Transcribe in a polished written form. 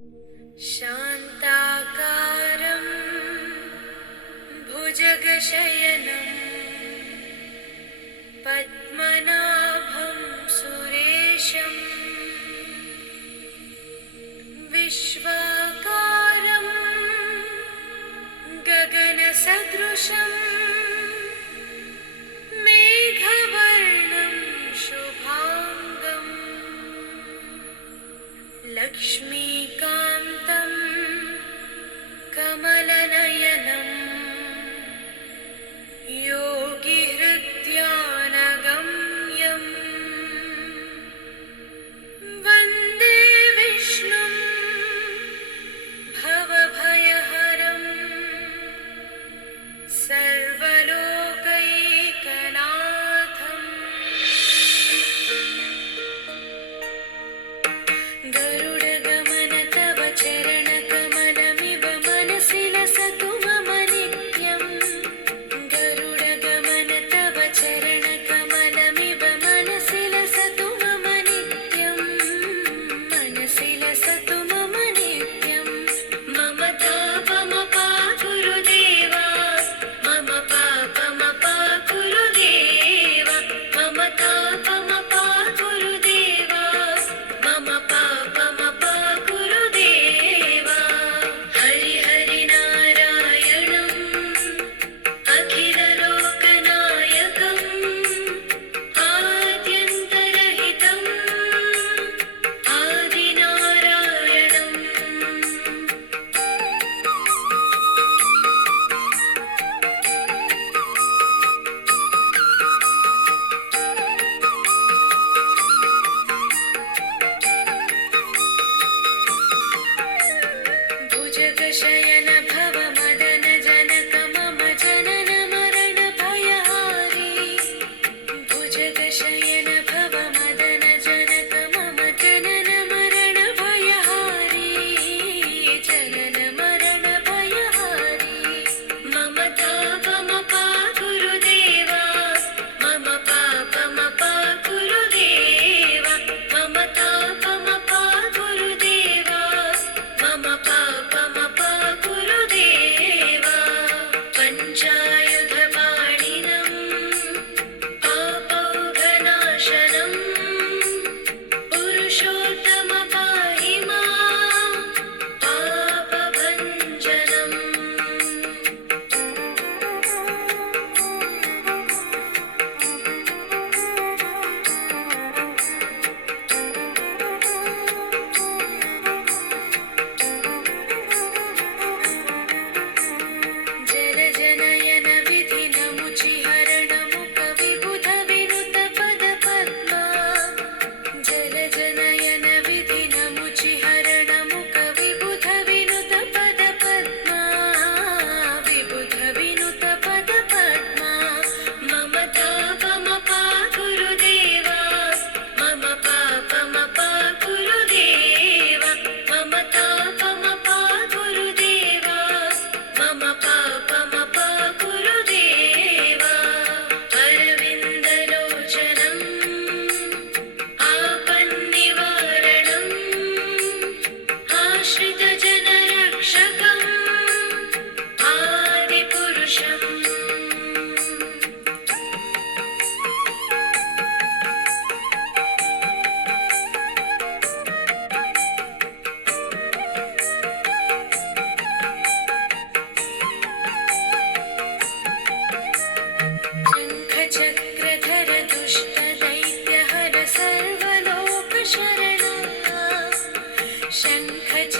शान्ताकारं भुजगशयनं पद्मनाभं सुरेशं विश्वाकारं गगनसदृशं मेघवर्णं शुभांगं लक्ष्मीकान्तं कमलनयनं योगिहृद्यानगम्यं वन्दे विष्णुं भवभयहरं सर्वलोकैकनाथम्। गरुडगमन तव चरणकमलमिव मनसि लसतु मम नित्यं। गरुडगमन तव चरणकमलमिव मनसि लसतु मम नित्यं। मनसि लसतु मम नित्यं। मम तापमपा गुरुदेवा, मम पापमपा गुरुदेवा, मम तापमपा गुरुदेवा, मम पापमपा गुरुदेवा। हरि हरि नारायणम् अखिललोकनायकम् आद्यन्तरहितम् आदिनारायणम्। भुजगशयन भव मदन जनक मम जनन मरण भयहारी। भुजगशयन भव मदन जनक मम जनन मरण भयहारी। जनन मरण भयहारी। मम तापमपा गुरुदेवा, मम पापमपा गुरुदेवा, मम तापमपा गुरुदेवा, मम पापमपा गुरुदेवा। पञ्चायुधपाणिनं पापौघनाशनं पुरुषोत्तम पाहि मां पापभञ्जनम्। जलजनयन विधिनमुचिहरणमुखविबुध विनुत पदपद्मा। जलजनयन विधिनमुचिहरणमुखविबुध विनुत पदपद्मा। विबुध विनुत पदपद्मा। मम तापमपा गुरुदेवा, मम पापमपा गुरुदेवा, मम तापमपा गुरुदेवा, मम पापमपा गुरुदेवा। अरविन्दलोचनम् आपन्निवारणम् आश्रितजनरक्षकम् आदिपुरुषम्। शङ्खचक्रधर दुष्टदैत्यहर सर्वलोकशरणा। शङ्खचक्रधर